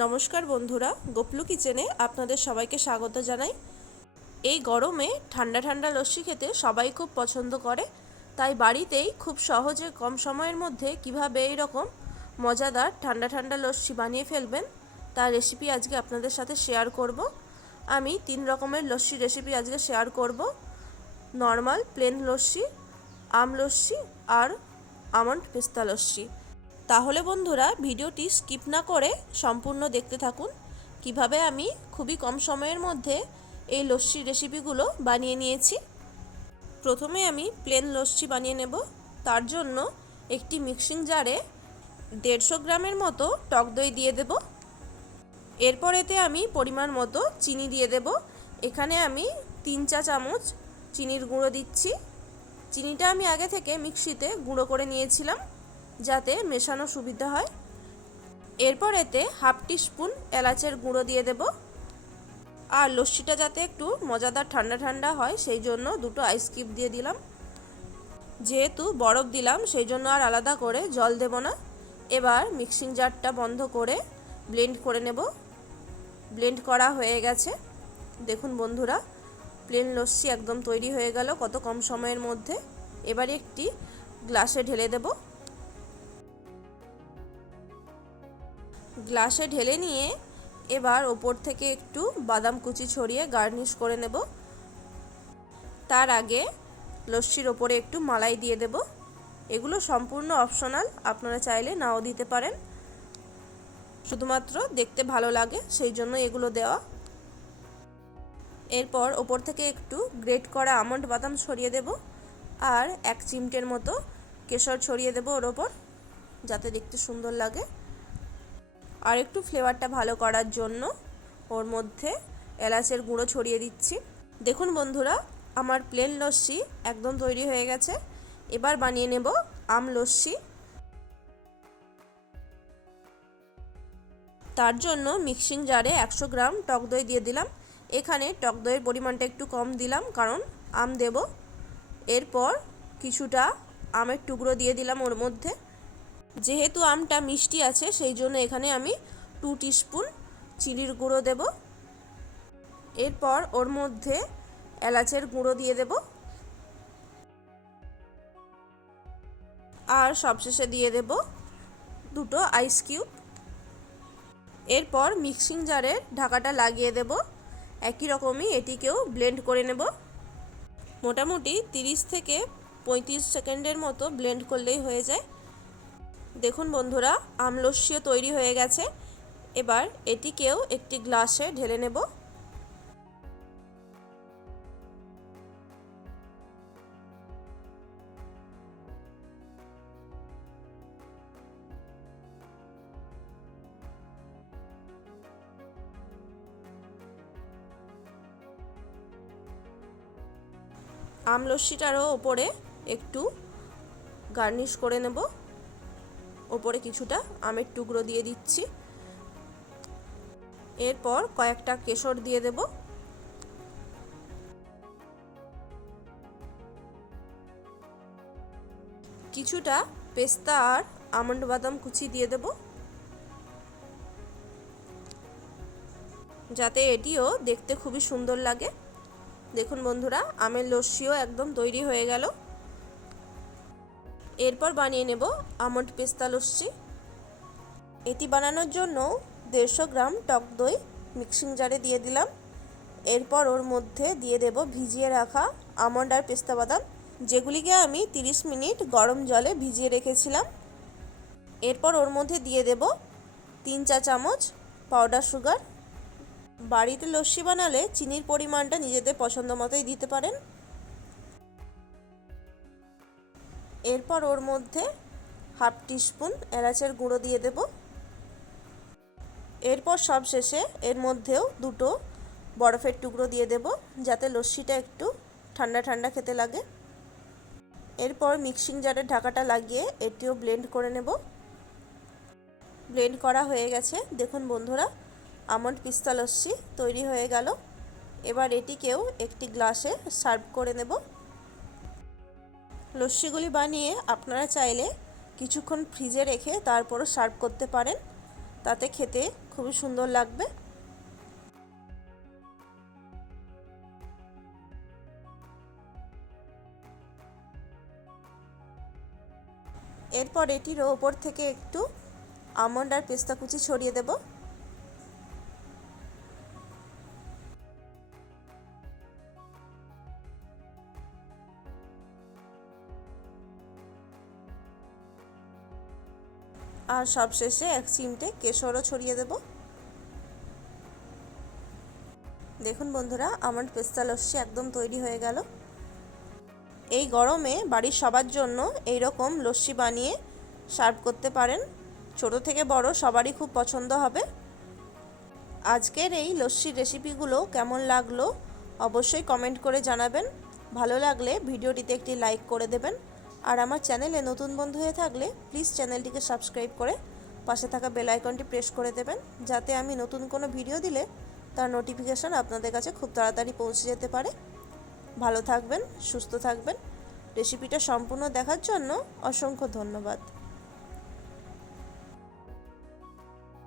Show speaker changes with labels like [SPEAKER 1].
[SPEAKER 1] নমস্কার বন্ধুরা, গোপলু কিচেনে আপনাদের সবাইকে স্বাগত জানাই। এই গরমে ঠান্ডা ঠান্ডা লস্যি খেতে সবাই খুব পছন্দ করে। তাই বাড়িতেই খুব সহজে কম সময়ের মধ্যে কীভাবে এই রকম মজাদার ঠান্ডা ঠান্ডা লস্যি বানিয়ে ফেলবেন, তার রেসিপি আজকে আপনাদের সাথে শেয়ার করব। আমি তিন রকমের লস্যি রেসিপি আজকে শেয়ার করব। নর্মাল প্লেন লস্যি, আম লস্যি আর আমন্ড পেস্তা লস্যি। তাহলে বন্ধুরা ভিডিওটি স্কিপ না করে সম্পূর্ণ দেখতে থাকুন। কীভাবে আমি খুবই কম সময়ের মধ্যে এই লস্যির রেসিপিগুলো বানিয়ে নিয়েছি। প্রথমে আমি প্লেন লস্যি বানিয়ে নেব। তার জন্য একটি মিক্সিং জারে দেড়শো গ্রামের মতো টক দই দিয়ে দেব। এরপর এতে আমি পরিমাণ মতো চিনি দিয়ে দেব। এখানে আমি তিন চা চামচ চিনির গুঁড়ো দিচ্ছি। চিনিটা আমি আগে থেকে মিক্সিতে গুঁড়ো করে নিয়েছিলাম। যাতে মেশানো সুবিধা হয়। এরপর এতে হাফ স্পুন এলাচের গুঁড়ো দিয়ে দেব। আর লস্যিটা যাতে একটু মজাদার ঠান্ডা ঠান্ডা হয়, সেই জন্য দুটো আইস কিউব দিয়ে দিলাম। যেহেতু বরফ দিলাম, সেই জন্য আর আলাদা করে জল দেব না। এবার মিক্সিং জারটা বন্ধ করে ব্লেন্ড করে নেব। ব্লেন্ড করা হয়ে গেছে। দেখুন বন্ধুরা প্লেন লস্যি একদম তৈরি হয়ে গেল কত কম সময়ের মধ্যে। এবারে একটি গ্লাসে ঢেলে দেবো। গ্লাসে ঢেলে নিয়ে এবার ওপর থেকে একটু বাদাম কুচি ছড়িয়ে গার্নিশ করে নেব। তার আগে লস্যির ওপরে একটু মালাই দিয়ে দেব। এগুলো সম্পূর্ণ অপশনাল, আপনারা চাইলে নাও দিতে পারেন। শুধুমাত্র দেখতে ভালো লাগে, সেই জন্য এগুলো দেওয়া। এরপর ওপর থেকে একটু গ্রেট করা আমন্ড বাদাম ছড়িয়ে দেব আর এক চিমটের মতো কেশর ছড়িয়ে দেব ওর ওপর, যাতে দেখতে সুন্দর লাগে। আর একটু ফ্লেভারটা ভালো করার জন্য ওর মধ্যে এলাচের গুঁড়ো ছড়িয়ে দিচ্ছি। দেখুন বন্ধুরা, আমার প্লেন লস্যি একদম তৈরি হয়ে গেছে। এবার বানিয়ে নেব আম লস্যি। তার জন্য মিক্সিং জারে একশো গ্রাম টক দই দিয়ে দিলাম। এখানে টক দইয়ের পরিমাণটা একটু কম দিলাম, কারণ আম দেব। এরপর কিছুটা আমের টুকরো দিয়ে দিলাম ওর মধ্যে। যেহেতু আমটা মিষ্টি আছে, সেই জন্য এখানে আমি টু টিস্পুন চিলির গুঁড়ো দেব। এরপর ওর মধ্যে এলাচের গুঁড়ো দিয়ে দেব। আর সবশেষে দিয়ে দেব দুটো আইস কিউব এরপর মিক্সিং জারের ঢাকাটা লাগিয়ে দেব। একই রকমই এটিকেও ব্লেন্ড করে নেব। মোটামুটি তিরিশ থেকে পঁয়ত্রিশ সেকেন্ডের মতো ব্লেন্ড করলেই হয়ে যায়। দেখুন বন্ধুরা, আমলস্যিও তৈরি হয়ে গেছে। এবার এটিকেও একটি গ্লাসে ঢেলে নেব। আমলস্যিটারও ওপরে একটু গার্নিশ করে নেব। ওপরে কিছুটা আমের টুকরো দিয়ে দিচ্ছি। এরপর কয়েকটা কেশর দিয়ে দেব। কিছুটা পেস্তা আর আমন্ড বাদাম কুচি দিয়ে দেব। যাতে এটিও দেখতে খুবই সুন্দর লাগে। দেখুন বন্ধুরা, আমের লস্যিও একদম তৈরি হয়ে গেল। এরপর বানিয়ে নেব আমন্ড পেস্তা লস্যি। এটি বানানোর জন্য দেড়শো গ্রাম টক দই মিক্সিং জারে দিয়ে দিলাম। এরপর ওর মধ্যে দিয়ে দেব ভিজিয়ে রাখা আমন্ড আর পেস্তা বাদাম, যেগুলিকে আমি 30 মিনিট গরম জলে ভিজিয়ে রেখেছিলাম। এরপর ওর মধ্যে দিয়ে দেব তিন চা চামচ পাউডার সুগার। বাড়িতে লস্যি বানালে চিনির পরিমাণটা নিজেদের পছন্দ মতোই দিতে পারেন। এরপর ওর মধ্যে হাফ টিস্পুন এলাচের গুঁড়ো দিয়ে দেব। এরপর সব শেষে এর মধ্যেও দুটো বরফের টুকরো দিয়ে দেব, যাতে লস্যিটা একটু ঠান্ডা ঠান্ডা খেতে লাগে। এরপর মিক্সিং জারের ঢাকাটা লাগিয়ে এটিও ব্লেন্ড করে নেব। ব্লেন্ড করা হয়ে গেছে। দেখুন বন্ধুরা, আমন্ড পিস্তা লস্যি তৈরি হয়ে গেল। এবার এটিকেও একটি গ্লাসে সার্ভ করে নেব। লস্যিগুলি বানিয়ে আপনারা চাইলে কিছুক্ষণ ফ্রিজে রেখে তারপরও সার্ভ করতে পারেন। তাতে খেতে খুবই সুন্দর লাগবে। এরপর এটির ওপর থেকে একটু আমন্ড আর পেস্তা কুচি ছড়িয়ে দেব। আর সবশেষে এক চিমটে কেশরও ছড়িয়ে দেব। দেখুন বন্ধুরা, আমার পেস্তা লস্যি একদম তৈরি হয়ে গেল। এই গরমে বাড়ির সবার জন্য এই রকম লস্যি বানিয়ে সার্ভ করতে পারেন। ছোট থেকে বড় সবারই খুব পছন্দ হবে। আজকের এই লস্যির রেসিপিগুলো কেমন লাগল অবশ্যই কমেন্ট করে জানাবেন। ভালো লাগলে ভিডিওটিতে একটি লাইক করে দেবেন। আর আমার চ্যানেলে নতুন বন্ধু হয়ে থাকলে প্লিজ চ্যানেলটিকে সাবস্ক্রাইব করে পাশে থাকা বেল আইকনটি প্রেস করে দেবেন, যাতে আমি নতুন কোনো ভিডিও দিলে তার নোটিফিকেশান আপনাদের কাছে খুব তাড়াতাড়ি পৌঁছে যেতে পারে। ভালো থাকবেন, সুস্থ থাকবেন। রেসিপিটা সম্পূর্ণ দেখার জন্য অসংখ্য ধন্যবাদ।